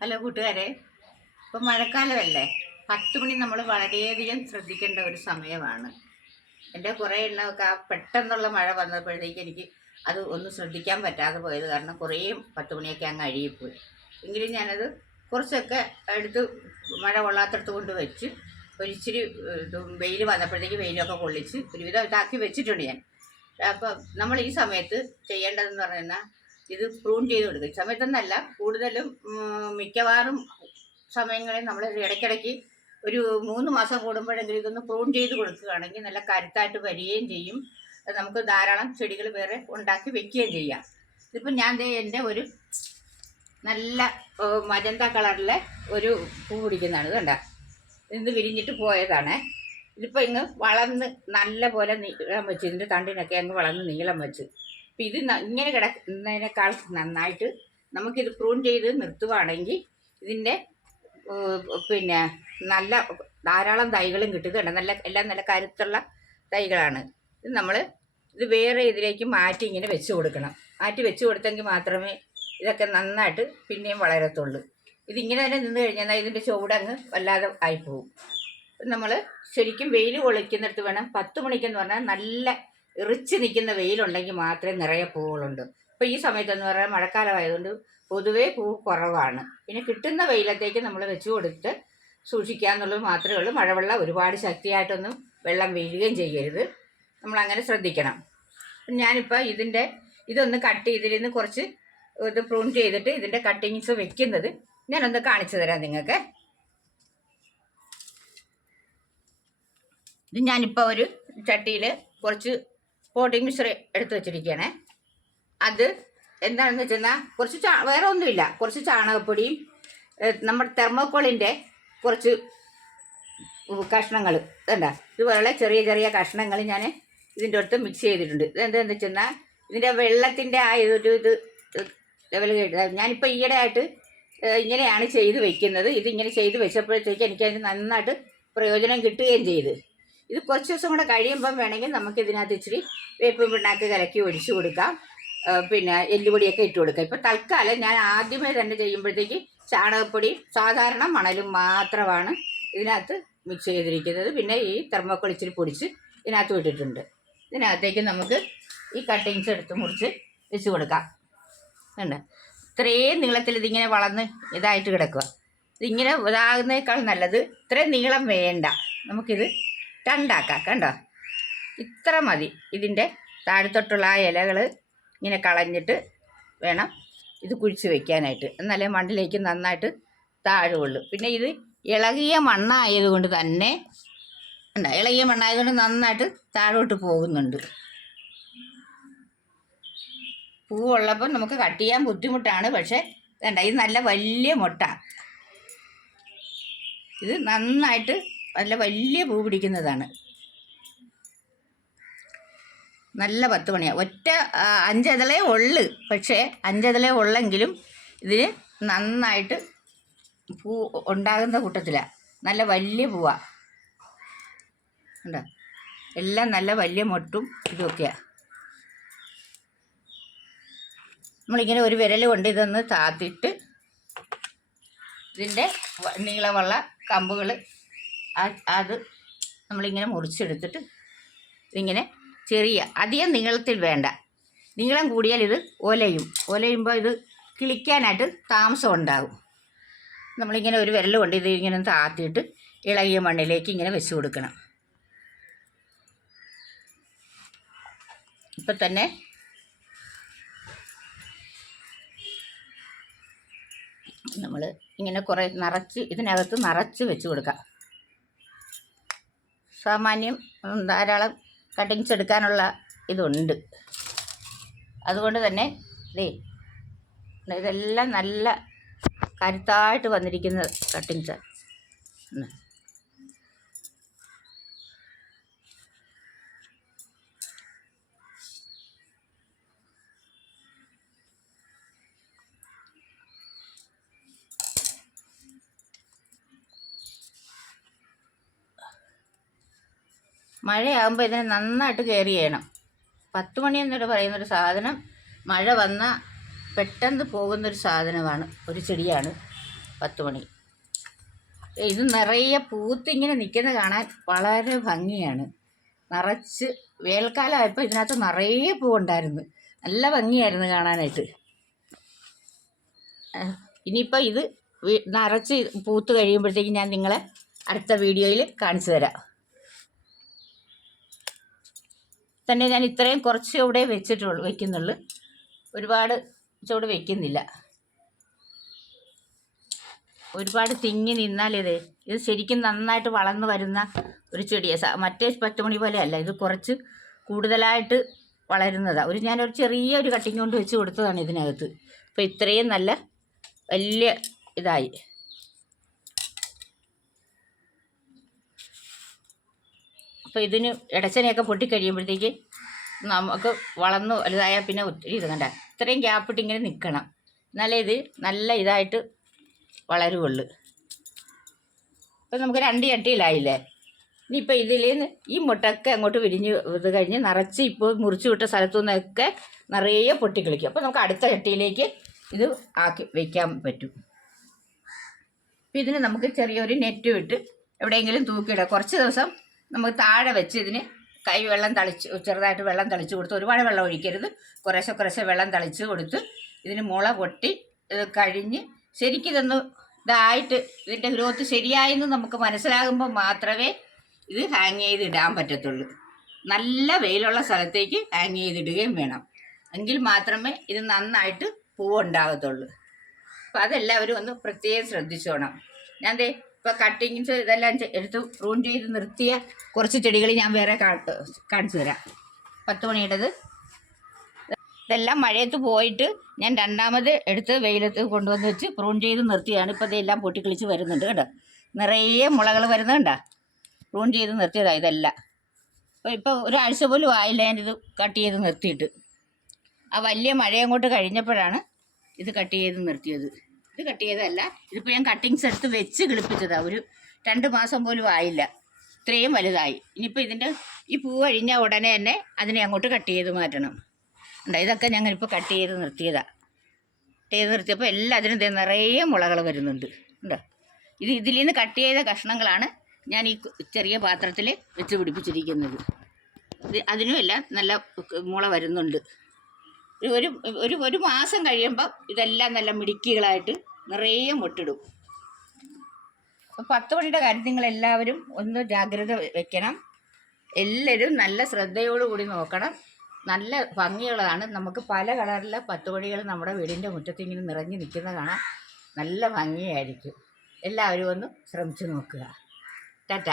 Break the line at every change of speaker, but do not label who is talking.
Hello കൂട്ടുകാരെ. ഇപ്പം മഴക്കാലമല്ലേ. പത്ത് മണി നമ്മൾ വളരെയധികം ശ്രദ്ധിക്കേണ്ട ഒരു സമയമാണ്. എന്റെ കുറേ എണ്ണമൊക്കെ ആ പെട്ടെന്നുള്ള മഴ വന്നപ്പോഴത്തേക്ക് എനിക്ക് അത് ഒന്നും ശ്രദ്ധിക്കാൻ പറ്റാതെ പോയത് കാരണം കുറേ പത്ത് മണിയൊക്കെ അങ്ങ് അഴിയിപ്പോയി എങ്കിലും ഞാനത് കുറച്ചൊക്കെ എടുത്ത് മഴ കൊള്ളാത്തടത്ത് കൊണ്ട് വെച്ച് ഒരിച്ചിരി വെയിൽ വന്നപ്പോഴത്തേക്ക് വെയിലൊക്കെ കൊള്ളിച്ച് ഒരുവിധം ഇതാക്കി വെച്ചിട്ടുണ്ട് ഞാൻ. അപ്പം നമ്മൾ ഈ സമയത്ത് ചെയ്യേണ്ടതെന്ന് പറഞ്ഞാൽ ഇത് പ്രൂൺ ചെയ്ത് കൊടുക്കും സമയത്തൊന്നല്ല കൂടുതലും മിക്കവാറും സമയങ്ങളിൽ നമ്മൾ ഇടയ്ക്കിടയ്ക്ക് ഒരു മൂന്ന് മാസം കൂടുമ്പോഴെങ്കിലും ഇതൊന്ന് പ്രൂൺ ചെയ്ത് കൊടുക്കുകയാണെങ്കിൽ നല്ല കരുത്തായിട്ട് വരികയും ചെയ്യും. നമുക്ക് ധാരാളം ചെടികൾ വേറെ ഉണ്ടാക്കി വെക്കുകയും ചെയ്യാം. ഇതിപ്പോൾ ഞാൻ എന്റെ ഒരു നല്ല മജന്ത കളറിലെ ഒരു പൂ പിടിക്കുന്നതാണ്. ഇതുണ്ട ഇന്ന് വിരിഞ്ഞിട്ട് പോയതാണ്. ഇതിപ്പോൾ ഇങ്ങ് വളർന്ന് നല്ല പോലെ നീളം വെച്ച് ഇതിന്റെ തണ്ടിനൊക്കെ അങ്ങ് വളർന്ന് നീളം വെച്ച്. അപ്പം ഇത് ഇങ്ങനെ കിടക്കുന്നതിനേക്കാൾ നന്നായിട്ട് നമുക്കിത് പ്രൂൺ ചെയ്ത് നിർത്തുവാണെങ്കിൽ ഇതിന്റെ പിന്നെ നല്ല ധാരാളം തൈകളും കിട്ടുന്നുണ്ട് നല്ല എല്ലാം നല്ല കരുത്തുള്ള തൈകളാണ്. ഇത് നമ്മൾ ഇത് വേറെ ഇതിലേക്ക് മാറ്റി ഇങ്ങനെ വെച്ച് കൊടുക്കണം. മാറ്റി വെച്ച് കൊടുത്തെങ്കിൽ മാത്രമേ ഇതൊക്കെ നന്നായിട്ട് പിന്നെയും വളരത്തുള്ളൂ. ഇതിങ്ങനെ തന്നെ നിന്ന് കഴിഞ്ഞാൽ ഇതിന്റെ ചുവടങ്ങ് വല്ലാതെ ആയിപ്പോവും. നമ്മൾ ശരിക്കും വെയിൽ കൊള്ളിക്കുന്നിടത്ത് വേണം. പത്ത് മണിക്കെന്ന് പറഞ്ഞാൽ നല്ല ഇറിച്ച് നിൽക്കുന്ന വെയിലുണ്ടെങ്കിൽ മാത്രമേ നിറയെ പൂവുകളുണ്ട്. ഇപ്പോൾ ഈ സമയത്തെന്ന് പറയാൻ മഴക്കാലമായതുകൊണ്ട് പൊതുവേ പൂ കുറവാണ്. പിന്നെ കിട്ടുന്ന വെയിലത്തേക്ക് നമ്മൾ വെച്ച് കൊടുത്ത് സൂക്ഷിക്കുക എന്നുള്ളത് മാത്രമേ ഉള്ളൂ. മഴവെള്ളം ഒരുപാട് ശക്തിയായിട്ടൊന്നും വെള്ളം വീഴുകയും ചെയ്യരുത്. നമ്മൾ അങ്ങനെ ശ്രദ്ധിക്കണം. ഞാനിപ്പോൾ ഇതിന്റെ ഇതൊന്ന് കട്ട് ചെയ്തിരുന്ന് കുറച്ച് ഇത് പ്രൂൺ ചെയ്തിട്ട് ഇതിന്റെ കട്ടിങ്സ് വെക്കുന്നത് ഞാനൊന്ന് കാണിച്ചു തരാം നിങ്ങൾക്ക്. ഇത് ഞാനിപ്പോൾ ഒരു ചട്ടിയിൽ കുറച്ച് പോട്ടിംഗ് മിശ്രം എടുത്ത് വെച്ചിരിക്കുകയാണേ. അത് എന്താണെന്ന് വെച്ചാൽ കുറച്ച് ചാ വേറെ ഒന്നുമില്ല. കുറച്ച് ചാണകപ്പൊടിയും നമ്മുടെ തെർമോക്കോളിന്റെ കുറച്ച് കഷ്ണങ്ങൾ എന്താ ഇതുപോലെ ചെറിയ ചെറിയ കഷ്ണങ്ങൾ ഞാൻ ഇതിന്റെ അടുത്ത് മിക്സ് ചെയ്തിട്ടുണ്ട്. ഇതെന്താണെന്ന് വെച്ചാൽ ഇതിന്റെ വെള്ളത്തിന്റെ ആ ഒരു ഇത് ലെവൽ ഞാനിപ്പോൾ ഈയിടെ ആയിട്ട് ഇങ്ങനെയാണ് ചെയ്ത് വെക്കുന്നത്. ഇതിങ്ങനെ ചെയ്ത് വെച്ചപ്പോഴത്തേക്ക് എനിക്കതിന് നന്നായിട്ട് പ്രയോജനം കിട്ടുകയും ചെയ്ത്. ഇത് കുറച്ച് ദിവസം കൂടെ കഴിയുമ്പം വേണമെങ്കിൽ നമുക്ക് ഇതിനകത്ത് ഇച്ചിരി വേപ്പും പിണ്ണാക്ക് കലക്കി ഒഴിച്ചു കൊടുക്കാം. പിന്നെ എല്ലുപൊടിയൊക്കെ ഇട്ട് കൊടുക്കാം. ഇപ്പം തൽക്കാലം ഞാൻ ആദ്യമേ തന്നെ ചെയ്യുമ്പോഴത്തേക്ക് ചാണകപ്പൊടി സാധാരണ മണലും മാത്രമാണ് ഇതിനകത്ത് മിക്സ് ചെയ്തിരിക്കുന്നത്. പിന്നെ ഈ തെർമോക്കോൾ ഇച്ചിരി പൊടിച്ച് ഇതിനകത്ത് വിട്ടിട്ടുണ്ട് ഇതിനകത്തേക്ക് നമുക്ക് ഈ കട്ടിങ്സ് എടുത്ത് മുറിച്ച് വെച്ച് കൊടുക്കാം. ഉണ്ട് ഇത്രയും നീളത്തിൽ ഇതിങ്ങനെ വളർന്ന് ഇതായിട്ട് കിടക്കുക. ഇതിങ്ങനെ ഇതാകുന്നേക്കാൾ നല്ലത് ഇത്രയും നീളം വേണ്ട. നമുക്കിത് രണ്ടാക്കാം കണ്ടോ? ഇത്ര മതി. ഇതിന്റെ താഴത്തോട്ടുള്ള ആ ഇലകൾ ഇങ്ങനെ കളഞ്ഞിട്ട് വേണം ഇത് കുഴിച്ച് വെക്കാനായിട്ട്. എന്നാലേ മണ്ണിലേക്ക് നന്നായിട്ട് താഴുള്ളൂ പിന്നെ ഇത് ഇളകിയ മണ്ണായതുകൊണ്ട് തന്നെ ഉണ്ട് ഇളകിയ മണ്ണായതുകൊണ്ട് നന്നായിട്ട് താഴോട്ട് പോകുന്നുണ്ട്. പൂവുള്ളപ്പോൾ നമുക്ക് കട്ട് ചെയ്യാൻ ബുദ്ധിമുട്ടാണ് പക്ഷേ വേണ്ട ഇത് നല്ല വലിയ മുട്ട. ഇത് നന്നായിട്ട് നല്ല വലിയ പൂ പിടിക്കുന്നതാണ്. നല്ല പത്ത് മണിയാണ് ഒറ്റ ആ, അഞ്ചതളേ ഉള്ളു. പക്ഷേ അഞ്ചതളേ ഉള്ളെങ്കിലും ഇതിന് നന്നായിട്ട് പൂ ഉണ്ടാകുന്ന കൂട്ടത്തിലാണ് നല്ല വലിയ പൂവാ. ഉണ്ടോ എല്ലാം നല്ല വലിയ മൊട്ടും ഇതൊക്കെയാണ് നമ്മളിങ്ങനെ ഒരു വിരൽ കൊണ്ട് ഇതൊന്ന് താത്തിട്ട് ഇതിന്റെ നീളമുള്ള കമ്പുകൾ അത് നമ്മളിങ്ങനെ മുറിച്ചെടുത്തിട്ട് ഇങ്ങനെ ചെറിയ അധികം നീളത്തിൽ വേണ്ട. നീളം കൂടിയാൽ ഇത് ഒലയും. ഒലയുമ്പോൾ ഇത് കിളിക്കാനായിട്ട് താമസം ഉണ്ടാകും. നമ്മളിങ്ങനെ ഒരു വിരൽ കൊണ്ട് ഇത് ഇങ്ങനെ താത്തിയിട്ട് ഇളകിയ മണ്ണിലേക്ക് ഇങ്ങനെ വെച്ച് കൊടുക്കണം. ഇപ്പം തന്നെ നമ്മൾ ഇങ്ങനെ കുറേ നിറച്ച് ഇതിനകത്ത് നിറച്ച് വെച്ച് കൊടുക്കാം. സാമാന്യം ധാരാളം കട്ടിങ്സ് എടുക്കാനുള്ള ഇതുണ്ട്. അതുകൊണ്ട് തന്നെ ദേ ഇതെല്ലാം നല്ല കരുത്തായിട്ട് വന്നിരിക്കുന്ന കട്ടിങ്സ് മഴയാകുമ്പോൾ ഇതിനെ നന്നായിട്ട് കെയർ ചെയ്യണം. പത്ത് മണി എന്നിട്ട് പറയുന്നൊരു സാധനം മഴ വന്നാൽ പെട്ടെന്ന് പോകുന്നൊരു സാധനമാണ് ഒരു ചെടിയാണ് പത്ത് മണി. ഇത് നിറയെ പൂത്തിങ്ങനെ നിൽക്കുന്നത് കാണാൻ വളരെ ഭംഗിയാണ്. നിറച്ച് വേൽക്കാലമായപ്പോൾ ഇതിനകത്ത് നിറയെ പൂവുണ്ടായിരുന്നു. നല്ല ഭംഗിയായിരുന്നു കാണാനായിട്ട്. ഇനിയിപ്പോൾ ഇത് നിറച്ച് പൂത്ത് കഴിയുമ്പോഴത്തേക്ക് ഞാൻ നിങ്ങളെ അടുത്ത വീഡിയോയിൽ കാണിച്ചു തരാം. തന്നെ ഞാൻ ഇത്രയും കുറച്ച് ഇവിടെ വെച്ചിട്ടുള്ളൂ വെക്കുന്നുള്ളൂ. ഒരുപാട് ചൂട് വെക്കുന്നില്ല. ഒരുപാട് തിങ്ങി നിന്നാൽ ഇത് ശരിക്കും നന്നായിട്ട് വളർന്നു വരുന്ന ഒരു ചെടിയാണ് മറ്റേ പത്തുമണി പോലെ അല്ല ഇത് കുറച്ച് കൂടുതലായിട്ട് വളരുന്നതാണ് ഒരു ഞാനൊരു ചെറിയ ഒരു കട്ടിങ് കൊണ്ട് വെച്ച് കൊടുത്തതാണ് ഇതിനകത്ത്. അപ്പോൾ ഇത്രയും നല്ല വലിയ ഇതായി. അപ്പോൾ ഇതിന് ഇടച്ചനെയൊക്കെ പൊട്ടിക്കഴിയുമ്പോഴത്തേക്ക് നമുക്ക് വളർന്നു വലുതായാൽ പിന്നെ ഒത്തിരി ഇത് കണ്ട ഇത്രയും ഗ്യാപ്പിട്ട് ഇങ്ങനെ നിൽക്കണം. എന്നാലേ ഇത് നല്ല ഇതായിട്ട് വളരുള്ളൂ ഇപ്പം നമുക്ക് രണ്ട് ചട്ടിയിലായില്ലേ? ഇനിയിപ്പോൾ ഇതിൽ ഈ മുട്ടൊക്കെ അങ്ങോട്ട് വിരിഞ്ഞ് ഇത് കഴിഞ്ഞ് നിറച്ച് ഇപ്പോൾ മുറിച്ച് വിട്ട സ്ഥലത്തു നിന്നൊക്കെ നിറയെ പൊട്ടിക്കളിക്കും. അപ്പോൾ നമുക്ക് അടുത്ത ചട്ടിയിലേക്ക് ഇത് ആക്കി വയ്ക്കാൻ പറ്റും. ഇതിന് നമുക്ക് ചെറിയൊരു നെറ്റ് വിട്ട് എവിടെയെങ്കിലും തൂക്കിയിടാം. കുറച്ച് ദിവസം നമുക്ക് താഴെ വെച്ച് ഇതിന് കൈ വെള്ളം തളിച്ച് ചെറുതായിട്ട് വെള്ളം തളിച്ച് കൊടുത്ത് ഒരുപാട് വെള്ളം ഒഴിക്കരുത്. കുറേശ്ശെ കുറേശ്ശെ വെള്ളം തളിച്ച് കൊടുത്ത് ഇതിന് മുള പൊട്ടി ഇത് കഴിഞ്ഞ് ശരിക്കിതൊന്ന് ഇതായിട്ട് ഇതിന്റെ ഗ്രോത്ത് ശരിയായെന്ന് നമുക്ക് മനസ്സിലാകുമ്പോൾ മാത്രമേ ഇത് ഹാങ് ചെയ്ത് ഇടാൻ പറ്റത്തുള്ളൂ. നല്ല വെയിലുള്ള സ്ഥലത്തേക്ക് ഹാങ് ചെയ്തിടുകയും വേണം. എങ്കിൽ മാത്രമേ ഇത് നന്നായിട്ട് പൂവുണ്ടാകത്തുള്ളൂ. അപ്പോൾ അതെല്ലാവരും ഒന്ന് പ്രത്യേകം ശ്രദ്ധിച്ചോണം. ഞാൻ ദേ ഇപ്പോൾ കട്ടിങ്സ് ഇതെല്ലാം എടുത്ത് പ്രൂൺ ചെയ്ത് നിർത്തിയ കുറച്ച് ചെടികൾ ഞാൻ വേറെ കാണിച്ചു തരാം. പത്ത് മണിയുടേത്. ഇതെല്ലാം മഴയത്ത് പോയിട്ട് ഞാൻ രണ്ടാമത് എടുത്ത് വെയിലത്ത് കൊണ്ടുവന്ന് വെച്ച് പ്രൂൺ ചെയ്ത് നിർത്തിയാണ് ഇപ്പോൾ ഇതെല്ലാം പൊട്ടിക്കിളിച്ച് വരുന്നുണ്ട് കേട്ടോ. നിറയെ മുളകൾ വരുന്നുണ്ടോ പ്രൂൺ ചെയ്ത് നിർത്തിയതാണ് ഇതെല്ലാം. അപ്പോൾ ഇപ്പോൾ ഒരാഴ്ച പോലും ആയില്ല ഞാനിത് കട്ട് ചെയ്ത് നിർത്തിയിട്ട്. ആ വലിയ മഴയങ്ങോട്ട് കഴിഞ്ഞപ്പോഴാണ് ഇത് കട്ട് ചെയ്ത് നിർത്തിയത്. ഇത് കട്ട് ചെയ്തതല്ല. ഇതിപ്പോൾ ഞാൻ കട്ടിങ്സ് എടുത്ത് വെച്ച് കിളിപ്പിച്ചതാണ് ഒരു രണ്ട് മാസം പോലും ആയില്ല. ഇത്രയും വലുതായി. ഇനിയിപ്പോൾ ഇതിന്റെ ഈ പൂ കഴിഞ്ഞ ഉടനെ തന്നെ അതിനെ അങ്ങോട്ട് കട്ട് ചെയ്ത് മാറ്റണം. ഉണ്ട് ഇതൊക്കെ ഞങ്ങളിപ്പോൾ കട്ട് ചെയ്ത് നിർത്തിയതാണ് കട്ട് ചെയ്ത് നിർത്തിയപ്പോൾ എല്ലാത്തിനും അതിനും നിറയെ മുളകൾ വരുന്നുണ്ട്. ഉണ്ടോ ഇത് ഇതിൽ നിന്ന് കട്ട് ചെയ്ത കഷ്ണങ്ങളാണ് ഞാൻ ഈ ചെറിയ പാത്രത്തിൽ വെച്ച് പിടിപ്പിച്ചിരിക്കുന്നത്. അതിനുമെല്ലാം നല്ല മുള വരുന്നുണ്ട്. ഒരു ഒരു ഒരു മാസം കഴിയുമ്പോൾ ഇതെല്ലാം നല്ല മിടുക്കികളായിട്ട് നിറയെ മുട്ടിടും. പത്ത് മണിയുടെ കാര്യത്തിൽ നിങ്ങൾ എല്ലാവരും ഒന്ന് ജാഗ്രത വെക്കണം. എല്ലാവരും നല്ല ശ്രദ്ധയോടുകൂടി നോക്കണം. നല്ല ഭംഗിയുള്ളതാണ്. നമുക്ക് പല കളറിലെ പത്ത് മണികൾ നമ്മുടെ വീടിന്റെ മുറ്റത്ത് ഇങ്ങനെ നിറഞ്ഞു നിൽക്കുന്ന കാണാം. നല്ല ഭംഗിയായിരിക്കും. എല്ലാവരും ഒന്ന് ശ്രമിച്ചു നോക്കുക. ടാറ്റ.